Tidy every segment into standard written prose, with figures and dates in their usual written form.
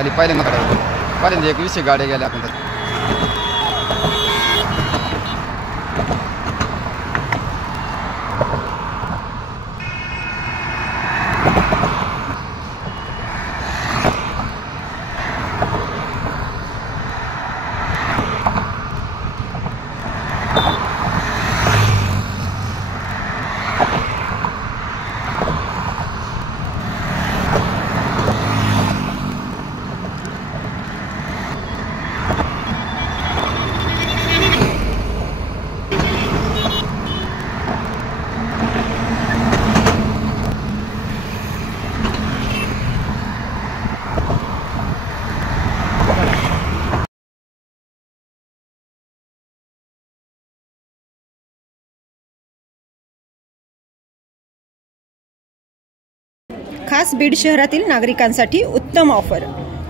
झाली पहिल्यांदा 21 गाड्या गेल्या आपण तर. खास बीड शहरातील नागरिकांसाठी उत्तम ऑफर.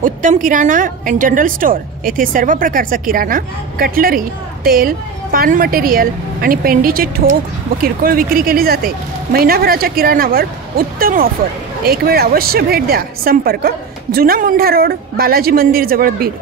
उत्तम किराणा अँड जनरल स्टोअर येथे सर्व प्रकारचा किराणा, कटलरी, तेल, पान मटेरियल आणि पेंडीचे ठोक व किरकोळ विक्री केली जाते. महिनाभराच्या किराणावर उत्तम ऑफर. एक वेळ अवश्य भेट द्या. संपर्क जुना मुंढा रोड, बालाजी मंदिर जवळ, बीड.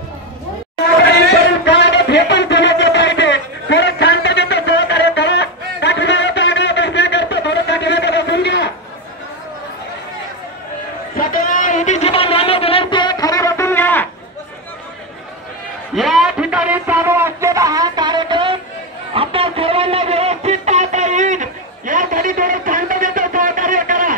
या ठिकाणी चालू असलेला हा कार्यक्रम आपल्या सर्वांना व्यवस्थित पाहता येईल यासाठी थोडं शांततेचं सहकार्य करा.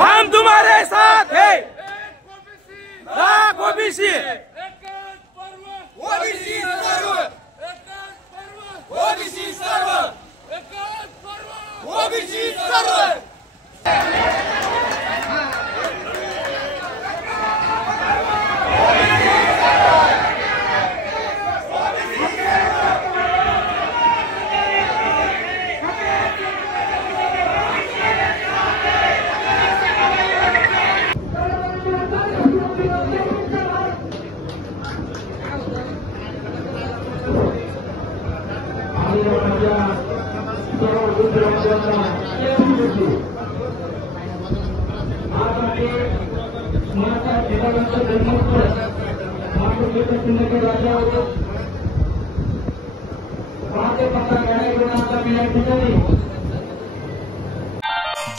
हम तुम्हारे साथ हैं. ओबीसी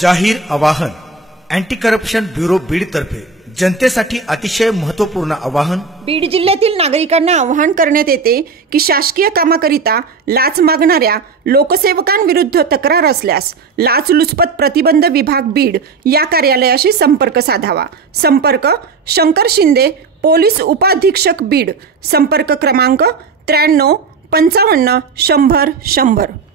जाहीर आवाहन. अँटी करप्शन ब्युरो बीड तर्फे जनतेसाठी अतिशय महत्त्वपूर्ण आवाहन. बीड जिल्ह्यातील नागरिकांना आवाहन करण्यात येते की शासकीय कामाकरिता लाच मागणाऱ्या लोकसेवकांविरुद्ध तक्रार असल्यास लाचलुचपत प्रतिबंध विभाग बीड या कार्यालयाशी संपर्क साधावा. संपर्क शंकर शिंदे, पोलीस उपाधीक्षक बीड. संपर्क क्रमांक 93 55 100 100.